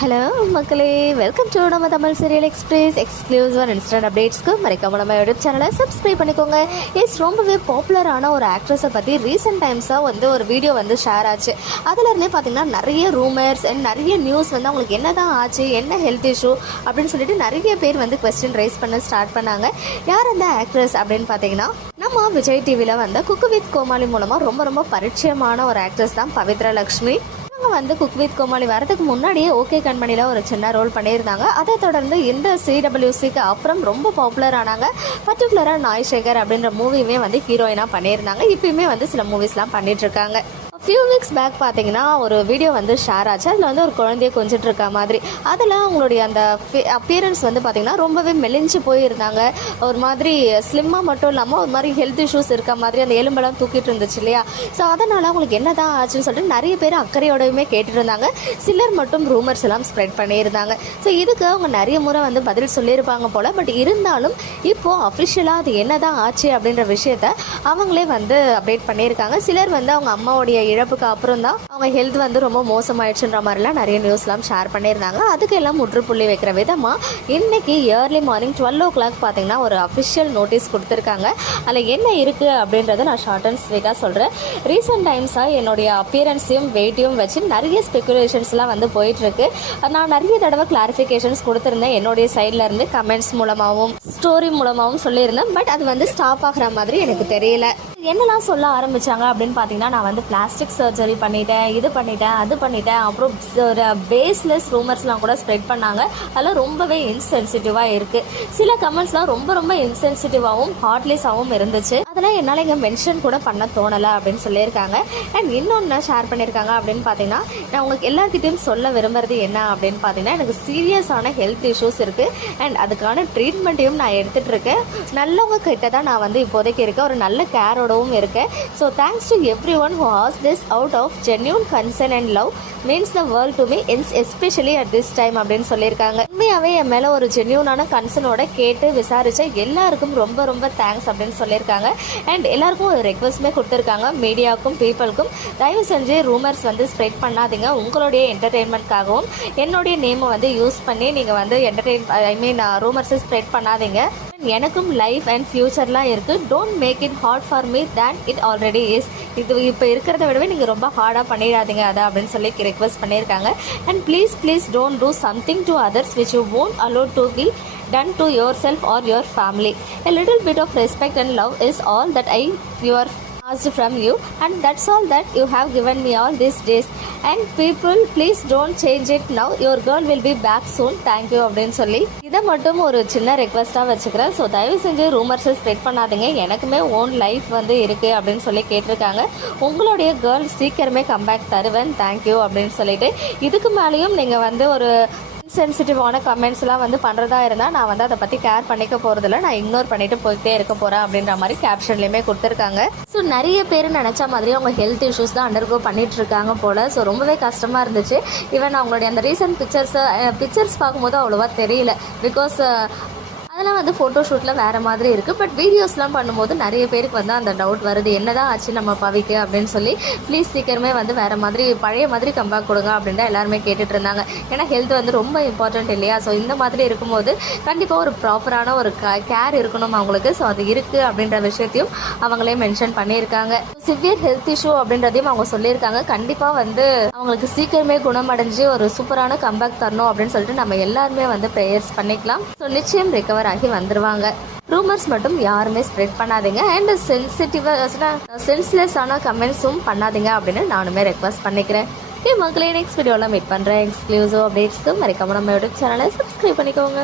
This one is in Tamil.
ஹலோ மக்களே. வெல்கம் டு நம்ம Tamil serial express exclusive instant அப்டேட்ஸ்க்கு மறைக்காம நம்ம யூடியூப் சேனலை சப்ஸ்கிரைப் பண்ணிக்கோங்க. எஸ் ரொம்பவே பாப்புலரான ஒரு ஆக்ட்ரஸை பற்றி ரீசெண்ட் டைம்ஸாக வந்து ஒரு வீடியோ வந்து ஷேர் ஆச்சு. அதுலேருந்தே பார்த்தீங்கன்னா நிறைய ரூமர்ஸ் அண்ட் நிறைய நியூஸ் வந்து அவங்களுக்கு என்ன தான் ஆச்சு என்ன ஹெல்த் இஷ்யூ அப்படின்னு சொல்லிட்டு நிறைய பேர் வந்து கொஸ்டின் ரைஸ் பண்ண ஸ்டார்ட் பண்ணாங்க. யார் அந்த ஆக்ட்ரஸ் அப்படின்னு பார்த்தீங்கன்னா நம்ம விஜய் டிவியில் வந்த குக்கு வித் கோமாளி மூலமாக ரொம்ப ரொம்ப பரிச்சயமான ஒரு ஆக்ட்ரஸ் தான் பவித்ரா லக்ஷ்மி. இவங்க வந்து குக் வித் கோமாளி வரதுக்கு முன்னாடியே ஓகே கண்மணியில் ஒரு சின்ன ரோல் பண்ணியிருந்தாங்க. அதை தொடர்ந்து இந்த சிடபிள்யூசிக்கு அப்புறம் ரொம்ப பாப்புலர் ஆனாங்க. பர்டிகுலராக நாய் சேகர் அப்படின்ற மூவியுமே வந்து ஹீரோயினாக பண்ணியிருந்தாங்க. இப்பயுமே வந்து சில மூவிஸ்லாம் பண்ணிகிட்ருக்காங்க இருக்காங்க. ஃபியூ வீக்ஸ் பேக் பார்த்தீங்கன்னா ஒரு வீடியோ வந்து ஷேர் ஆச்சு. அதில் வந்து ஒரு குழந்தைய கொஞ்சிட்டு இருக்க மாதிரி. அதில் அவங்களுடைய அந்த அப்பியரன்ஸ் வந்து பார்த்தீங்கன்னா ரொம்பவே மெலிஞ்சு போயிருந்தாங்க. ஒரு மாதிரி ஸ்லிம்மாக மட்டும் இல்லாமல் ஒரு மாதிரி ஹெல்த் இஷ்யூஸ் இருக்க மாதிரி அந்த எலும்பெல்லாம் தூக்கிட்டு இருந்துச்சு இல்லையா? ஸோ அதனால் அவங்களுக்கு என்ன தான் ஆச்சுன்னு சொல்லிட்டு நிறைய பேர் அக்கறையோடயுமே கேட்டுட்டு இருந்தாங்க சிலர் மட்டும் ரூமர்ஸ் எல்லாம் ஸ்ப்ரெட் பண்ணியிருந்தாங்க. ஸோ இதுக்கு அவங்க நிறைய முறை வந்து பதில் சொல்லியிருப்பாங்க போல். பட் இருந்தாலும் இப்போது அஃபிஷியலாக அது என்ன தான் ஆச்சு அப்படின்ற விஷயத்த அவங்களே வந்து அப்டேட் பண்ணியிருக்காங்க. சிலர் வந்து அவங்க அம்மாவுடைய இழப்புக்கு அப்புறம் தான் அவங்க ஹெல்த் வந்து ரொம்ப மோசமாயிடுச்சுன்ற மாதிரிலாம் நிறைய நியூஸ்லாம் ஷேர் பண்ணியிருந்தாங்க. அதுக்கெல்லாம் முற்றுப்புள்ளி வைக்கிற விதமாக இன்னைக்கு early morning twelve o'clock பார்த்தீங்கன்னா ஒரு அஃபிஷியல் நோட்டீஸ் கொடுத்துருக்காங்க. அதில் என்ன இருக்குது அப்படின்றத நான் ஷார்ட் அண்ட் ஸ்வீட்டாக சொல்கிறேன் ரீசெண்ட் டைம்ஸாக என்னுடைய அப்பியரன்ஸையும் வெயிட்டையும் வச்சு நிறைய ஸ்பெகுலேஷன்ஸ்லாம் வந்து போயிட்டுருக்கு. நான் நிறைய தடவை கிளாரிஃபிகேஷன்ஸ் கொடுத்துருந்தேன் என்னுடைய சைடில் இருந்து கமெண்ட்ஸ் மூலமாகவும் ஸ்டோரி மூலமாகவும் சொல்லியிருந்தேன். பட் அது வந்து ஸ்டாப் ஆகிற மாதிரி எனக்கு தெரியல. என்னெல்லாம் சொல்ல ஆரம்பிச்சாங்க அப்படின்னு பார்த்தீங்கன்னா நான் வந்து பிளாஸ்டிக் சர்ஜரி பண்ணிட்டேன் இது பண்ணிட்டேன் அது பண்ணிட்டேன். அப்புறம் ஒரு பேஸ்லெஸ் ரூமர்ஸ்லாம் கூட ஸ்ப்ரெட் பண்ணாங்க. அதெல்லாம் ரொம்பவே இன்சென்சிட்டிவாக இருக்குது சில கமெண்ட்ஸ்லாம் ரொம்ப ரொம்ப இன்சென்சிட்டிவாகவும் ஹார்ட்லெஸ்ஸாகவும் இருந்துச்சு. அதெல்லாம் என்னால் இங்கே மென்ஷன் கூட பண்ண தோணலை அப்படின்னு சொல்லியிருக்காங்க. அண்ட் இன்னொன்று ஷேர் பண்ணியிருக்காங்க அப்படின்னு பார்த்தீங்கன்னா நான் உங்களுக்கு எல்லாருக்கிட்டையும் சொல்ல விரும்புறது என்ன அப்படின்னு பார்த்தீங்கன்னா எனக்கு சீரியஸான ஹெல்த் இஷ்யூஸ் இருக்குது அண்ட் அதுக்கான ட்ரீட்மெண்ட்டையும் நான் எடுத்துகிட்டு இருக்கேன். நல்லவங்க கிட்ட தான் நான் வந்து இப்போதைக்கு இருக்கேன். ஒரு நல்ல கேரோடவும் இருக்கேன் so thanks to everyone who has this out of genuine concern and love means the world to me in especially at this time அப்படின்னு சொல்லியிருக்காங்க. உண்மையாகவே என் மேலே ஒரு ஜென்யூனான கன்சர்னோட கேட்டு விசாரிச்ச எல்லாருக்கும் ரொம்ப ரொம்ப தேங்க்ஸ் அப்படின்னு சொல்லியிருக்காங்க. அண்ட் எல்லாருக்கும் ஒரு ரெக்வஸ்ட்மே கொடுத்துருக்காங்க. மீடியாவுக்கும் பீப்புளுக்கும் தயவு செஞ்சு ரூமர்ஸ் வந்து ஸ்ப்ரெட் பண்ணாதீங்க. உங்களுடைய என்டர்டெயின்மெண்ட்காகவும் என்னுடைய நேமை வந்து யூஸ் பண்ணி நீங்கள் வந்து என்டர்டெயின் ஐ மீன் ரூமர்ஸை ஸ்ப்ரெட் பண்ணாதீங்க. எனக்கும் லைஃப் அண்ட் ஃப்யூச்சர்லாம் இருக்குது don't make it hard for me than it already is இது இப்போ இருக்கிறத விடவே நீங்கள் ரொம்ப ஹார்டாக பண்ணிடாதீங்க அதை அப்படின்னு சொல்லி ரெக்வஸ்ட் பண்ணியிருக்காங்க. And please please don't do something to others which you won't allow to be done to yourself or your family a little bit of respect and love is all that I your asked from you. And that's all that you have given me all these days. And people please don't change it now. Your girl will be back soon. Thank you அப்படின்னு சொல்லி. இதை மட்டும் ஒரு சின்ன ரெக்வஸ்ட்டாக வச்சுக்கிறேன். ஸோ தயவு செஞ்சு ரூமர்ஸை ஸ்ப்ரெட் பண்ணாதீங்க. எனக்குமே ஓன் லைஃப் வந்து இருக்குது அப்படின்னு சொல்லி கேட்டிருக்காங்க. உங்களுடைய கேர்ள் சீக்கிரமே கம்பேக் தருவேன். தேங்க்யூ அப்படின்னு சொல்லிட்டு. இதுக்கு மேலேயும் நீங்கள் வந்து ஒரு சென்சிட்டிவான கமெண்ட்ஸ்லாம் வந்து பண்ணுறதா இருந்தால் நான் வந்து அதை பற்றி கேர் பண்ணிக்க போகிறதில்ல நான் இக்னோர் பண்ணிட்டு போயிட்டே இருக்க போகிறேன் அப்படின்ற மாதிரி கேப்ஷன்லேயுமே கொடுத்துருக்காங்க. ஸோ நிறைய பேர் நினச்ச மாதிரி அவங்க ஹெல்த் இஷ்யூஸ் தான் அண்டர்கோ பண்ணிட்டு இருக்காங்க போல். ஸோ ரொம்பவே கஷ்டமாக இருந்துச்சு. ஈவன் அவங்களுடைய அந்த ரீசன்ட் பிக்சர்ஸை பிக்சர்ஸ் பார்க்கும்போது அவ்வளோவா தெரியல. பிகாஸ் அதெல்லாம் வந்து ஃபோட்டோ ஷூட்டில் வேறு மாதிரி இருக்குது பட் வீடியோஸ்லாம் பண்ணும்போது நிறைய பேருக்கு வந்து அந்த டவுட் வருது. என்னதான் ஆச்சு நம்ம பவிக்கு அப்படின்னு சொல்லி ப்ளீஸ் சீக்கிரமே வந்து வேறு மாதிரி பழைய மாதிரி கம்பேக் கொடுங்க அப்படின்னு தான் எல்லாருமே கேட்டுட்டு இருந்தாங்க. ஏன்னா ஹெல்த் வந்து ரொம்ப இம்பார்ட்டன்ட் இல்லையா? ஸோ இந்த மாதிரி இருக்கும்போது கண்டிப்பாக ஒரு ப்ராப்பரான ஒரு கேர் இருக்கணும் அவங்களுக்கு. ஸோ அது இருக்குது அப்படின்ற விஷயத்தையும் அவங்களே மென்ஷன் பண்ணியிருக்காங்க. சிவியர் ஹெல்த் இஷ்யூ அப்படின்றதையும் அவங்க சொல்லியிருக்காங்க. கண்டிப்பாக வந்து அவங்களுக்கு சீக்கிரமே குணமடைஞ்சு ஒரு சூப்பரான கம்பேக் தரணும் அப்படின்னு சொல்லிட்டு நம்ம எல்லாருமே வந்து ப்ரேயர்ஸ் பண்ணிக்கலாம். ஸோ நிச்சயம் ரெக்கவர் ஆகி வந்துருவாங்க. ரூமர்ஸ் மட்டும் யாருமே ஸ்ப்ரெட் பண்ணாதீங்க. அண்ட் சென்சிட்டிவாக சென்ஸ்லெஸ்ஸான கமெண்ட்ஸும் பண்ணாதீங்க அப்படின்னு நானுமே ரெக்வஸ்ட் பண்ணிக்கிறேன். மக்களே நெக்ஸ்ட் வீடியோவில் மீட் பண்ணுறேன் எக்ஸ்க்ளூசிவ் அப்டேட்ஸ்க்கு மறைக்காம நம்ம யூடியூப் சேனலை சப்ஸ்கிரைப் பண்ணிக்கோங்க.